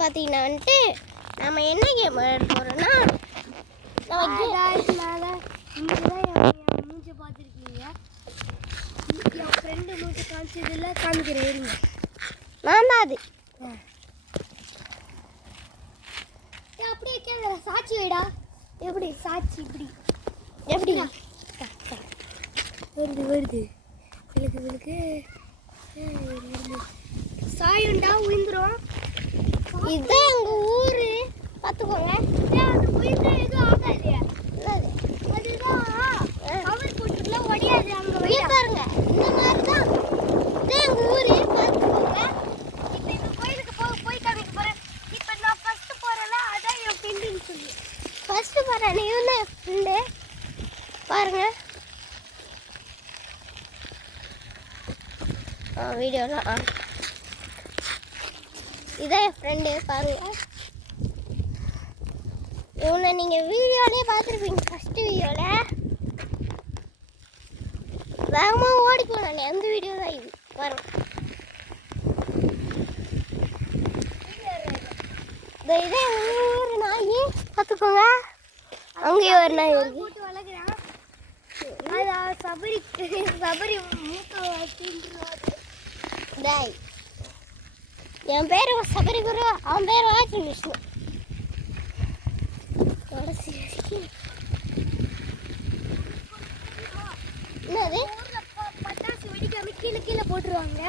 பார்த்தீங்கன்னா வந்துட்டு நம்ம என்ன கேம் விளையாட போகிறோன்னா மூஞ்சி பார்த்துருக்கீங்க. என் ஃப்ரெண்டு மூஞ்சி காமிச்சதில்ல காமிக்கிறேன். நான் தான் அது. அப்படியே கேட்குற சாட்சி வைடா. எப்படி சாட்சி இப்படி எப்படி வருது விழுக்கு சாயுண்டா விழுந்துரும். இதுதான் எங்கள் ஊர் பார்த்துக்கோங்க. அது விழுந்தா எதுவும் ஆகாது. அதுதான் கவர் போட்டுலாம் ஒடியாது. அங்கே வெளியே பாருங்க, இந்த மாதிரி தான். இதுதான் எங்கள் ஊர் பார்த்துக்கோங்க. இப்போ இந்த கோயிலுக்கு போய் காமிக்க போகிறேன். இப்போ நான் ஃபஸ்ட்டு போகிறேன்னா அதான் என் ஃப்ரெண்டுன்னு சொல்லி ஃபஸ்ட்டு பாரு, நீ வந்து என் ஃப்ரெண்டு பாருங்க. வீடியோலாம் இதான் என் ஃப்ரெண்டு பாருங்க. இவனை நீங்கள் வீடியோலேயே பார்த்துருப்பீங்க. ஃபஸ்ட்டு வீடியோவில் வேகமாக ஓடி போனானே அந்த வீடியோ தான் இது பாருங்க. இதே எங்கள் ஊர் நாய் பார்த்துக்கோங்க. அங்கேயும் ஒரு நாய் இருக்கு. போட்டு வளர்க்குறான். அது சபரி மூக்க டாய், என் பேர் சபரி குரு, அவன் பேர் வாட்சி விஷ்ணு. என்னது பட்டாசு வெடிக்காம கீழே போட்டுருவாங்க.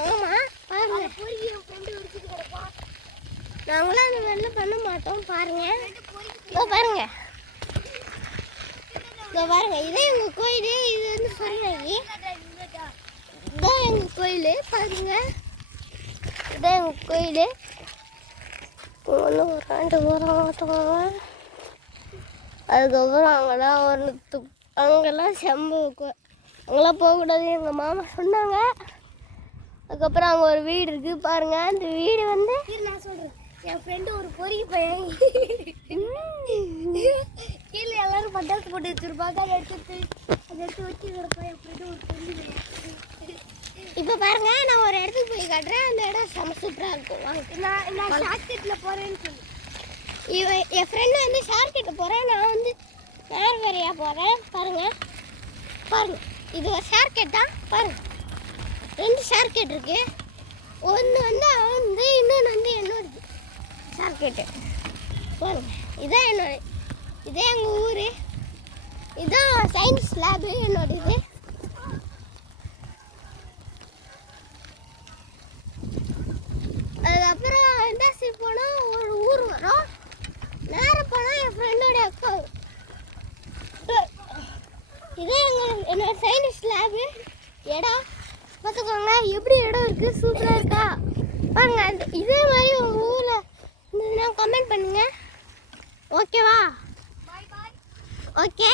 ஆமாம் பாருங்க, பொறுக்கி என் ஃப்ரெண்டு வெடிச்சுட்டு கிடப்பா. நாங்களாம் அந்த மாதிரிலாம் பண்ண மாட்டோம். பாருங்க, இதோ பாருங்க, இதோ பாருங்க. இதே எங்கள் கோயில். இது வந்து சொன்னாங்கி இதான் எங்கள் கோயில் பாருங்க. இதான் எங்கள் கோயில். ஒன்று ஒரு ஆண்டு ஊற மாட்டோங்க. அதுக்கப்புறம் அங்கெல்லாம் செம்பு அங்கெல்லாம் போகக்கூடாது எங்கள் மாமா சொன்னாங்க. அதுக்கப்புறம் அங்கே ஒரு வீடு இருக்குது பாருங்க. அந்த வீடு வந்து நான் சொல்கிறேன், என் ஃப்ரெண்டு ஒரு பொறுக்கி பையன் கீழே எல்லாரும் பட்டாசு போட்டு வச்சுருப்பாங்க. அதை எடுத்து வச்சு கிடப்பேன். என் ஃப்ரெண்டு ஒரு பொறுக்கி பையன். இப்போ பாருங்க, நான் ஒரு இடத்துக்கு போய் காட்டுறேன். அந்த இடம் செம சூப்பராக இருக்கும். வாங்க, நான் ஷார்ட்கட்டில் போகிறேன்னு சொல்லி என் ஃப்ரெண்டு வந்து ஷார்ட்கட்டு போகிறேன். நான் வந்து நேர் வரையா போகிறேன். பாருங்க, இது ஒரு ஷார்ட்கட் தான். பாருங்க, 2 ஷார்ட்கட் இருக்குது. ஒன்று வந்து அவன் இன்னொன்று வந்து என்னோடது ஷார்ட்கட்டு. பாருங்க, இதான் இதே எங்கள் ஊர். இதுதான் சயின்ஸ் லேபு என்னோட இது. அதுக்கப்புறம் இண்டஸ்ட்ரி போனால் ஒரு ஊர் வரும். நேரம் போனால் என் ஃப்ரெண்டோட அக்கா. இதே என்னோட சயின்ஸ் லேபு இடம் பார்த்துக்கோங்க. எப்படி இடம் இருக்குது, சூப்பராக இருக்கா பாருங்க. இதே மாதிரி உங்கள் ஊரில் இருந்ததுன்னா கமெண்ட் பண்ணுங்க. ஓகேவா? ஓகே,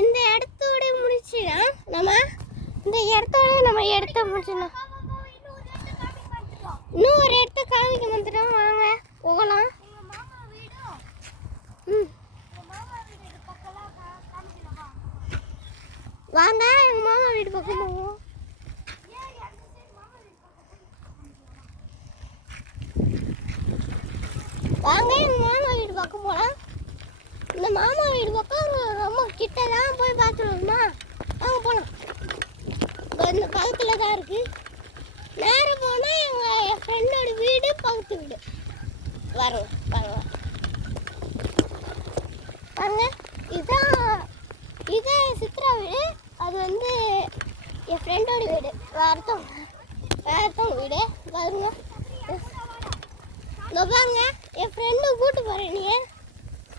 இந்த இடத்தோட முடிச்சுனா இந்த இடத்த முடிச்சிடலாம். இன்னும் ஒரு இடத்த காமிக்க வந்துட்டோம். வாங்க போகலாம். வாங்க, எங்கள் மாமா வீடு பக்கம் போவோம். வாங்க, எங்கள் மாமா வீடு பக்கம் போகலாம். இந்த மாமா வீடு பக்கம் ரொம்ப கிட்ட தான் போய் பார்த்துருவோமா? வாங்க போகலாம். இந்த பக்கத்தில் தான் இருக்குது. நேரம் போனால் என் ஃப்ரெண்டோட வீடு பக்கத்து வீடு வரும். பாருங்க, இதுதான் சித்ரா வீடு. அது வந்து என் ஃப்ரெண்டோட வீடு. வேறத்தவங்க வீடு பாருங்க. பாருங்க, என் ஃப்ரெண்டு கூட்டு போகிறேன். நீ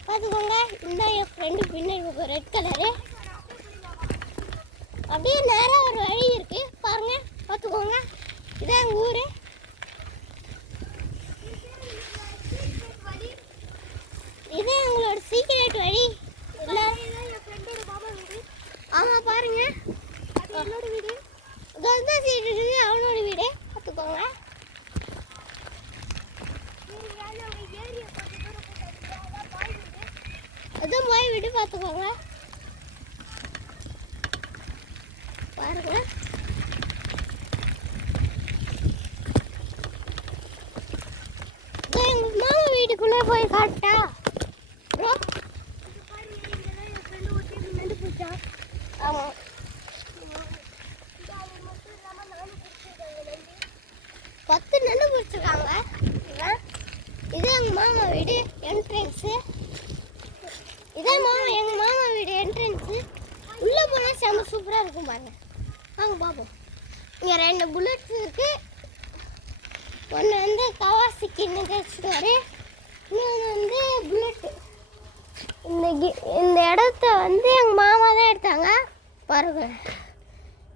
பார்த்துக்கோங்க. இந்த என் ஃப்ரெண்டு பின்னாடி ரெட் கலரு. அப்படியே நேராக ஒரு வழி இருக்குது பாருங்க, பார்த்துக்கோங்க. இதான் எங்கள் ஊர். இது எங்களோட சீக்ரெட் வழி. இல்லை, ஆமாம் பாருங்க, என்னோட வீடு கல்தான் சீக்ரெட் அவனோட வீடு. பார்த்துக்கோங்க. அதுதான் போய் வீடு. பார்த்துக்கோங்க. பாருங்க, போய் காட்டா ப்ரோ? என் ஃப்ரெண்டு ஒருத்தி நண்டு பிடிச்சான். ஆமாம். அது மட்டும் இல்லாமல் நானும் பிடிச்சிருக்காங்க நண்டு. 10 நண்டு பிடிச்சிருக்காங்க. இது எங்கள் மாமா வீடு என்ட்ரன்ஸு. இதான் எங்கள் மாமா வீடு என்ட்ரன்ஸு. உள்ளே போனால் செம்ம சூப்பராக இருக்கும் பாருங்க. வாங்க பார்ப்போம். இங்கே 2 புல்லட்ஸ் இருக்குது. ஒன்று வந்து கவாசிக்கின்னு வச்சுக்காரு, இன்னொன்று வந்து புல்லட்டு. இந்த இடத்த வந்து எங்கள் மாமா தான் எடுத்தாங்க பாருங்க.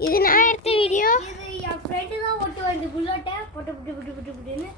இது நான் எடுத்த வீடியோ. இது என் ஃப்ரெண்டு தான் ஓட்டுவான் இந்த புல்லட்டை. பொட்டு புட்டு புட்டு புட்டு புட்டுன்னு